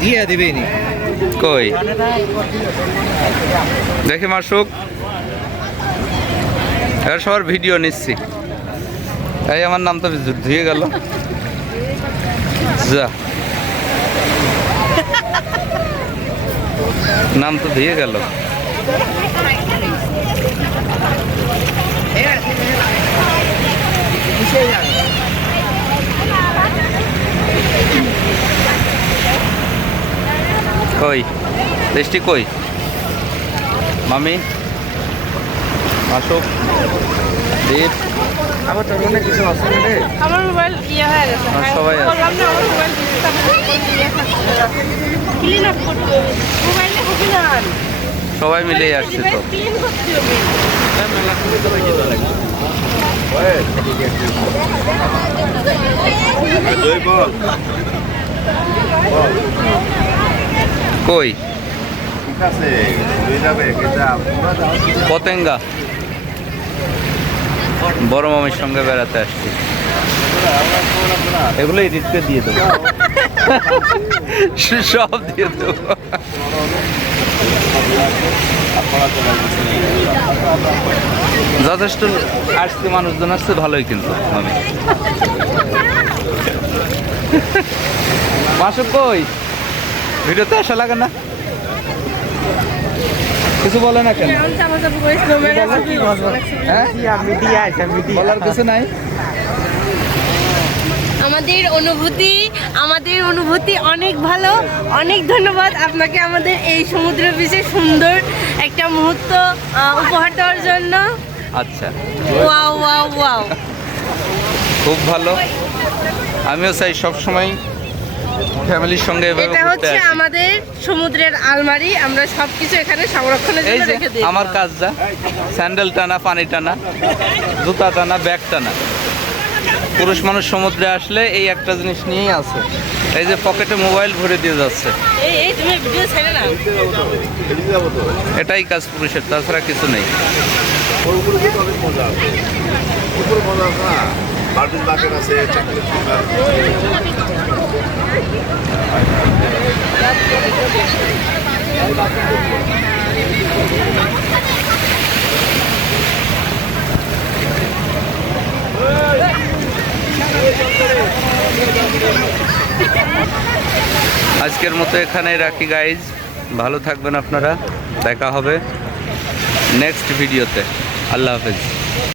দিয়ে দিবেনি কই দেখি মাসুক এবার সবার ভিডিও নিচ্ছি। এই আমার নাম তো ধুয়ে গেল, যা নাম তো ধুয়ে গেল। কই বৃষ্টি কই মামি আসুক দীপ আবার তোর মনে কিছু আছে রে? আমার মোবাইল ইয়ে হয়ে গেছে। সবাই আছে। বললাম না আমার মোবাইল ক্লিন আপ করতে হবে। মোবাইলে হবে না। সবাই মিলেই আসছে তো। ক্লিন করতে হবে। মেলা করে তো কি তো লাগে কই ঠিক আছে হয়ে যাবে পতেঙ্গা বড় মামির সঙ্গে বেড়াতে আসছি। এগুলো এডিটকে দিয়ে দেবো, সব দিয়ে দেবো। যথেষ্ট আসছে মানুষজন আসছে ভালোই, কিন্তু আমি মাসুক কই ভিডিওতে আসা লাগে না, কিছু বলে না কেন? হ্যাঁ বলার কিছু নাই। আমাদের অনুভূতি অনেক ভালো। অনেক ধন্যবাদ আপনাকে আমাদের এই সমুদ্র বিচে সুন্দর একটা মুহূর্ত উপহার দেওয়ার জন্য। আচ্ছা ওয়াও ওয়াও ওয়াও, খুব ভালো। আমিও চাই সবসময় ফ্যামিলির সঙ্গে এভাবে এটা ঘুরতে হচ্ছে আসি। আমাদের সমুদ্রের আলমারি, আমরা সবকিছু এখানে সংরক্ষণের এই জন্য যে রেখে দিই। আমার কাজ যা স্যান্ডেল টানা, পানি টানা, জুতা টানা, ব্যাগ টানা। পুরুষ মানুষ সমুদ্রে আসলে এই একটা জিনিস নিয়েই আছে, এই যে পকেটে মোবাইল ভরে দিয়ে যাচ্ছে। এই তুমি ভিডিও ছেড়ে নাও। এটাই কাজ পুরুষের, তাছাড়া কিছু নেই। আজকের মতো এখানেই রাখি গাইজ, ভালো থাকবেন আপনারা, দেখা হবে নেক্সট ভিডিওতে। আল্লাহ হাফেজ।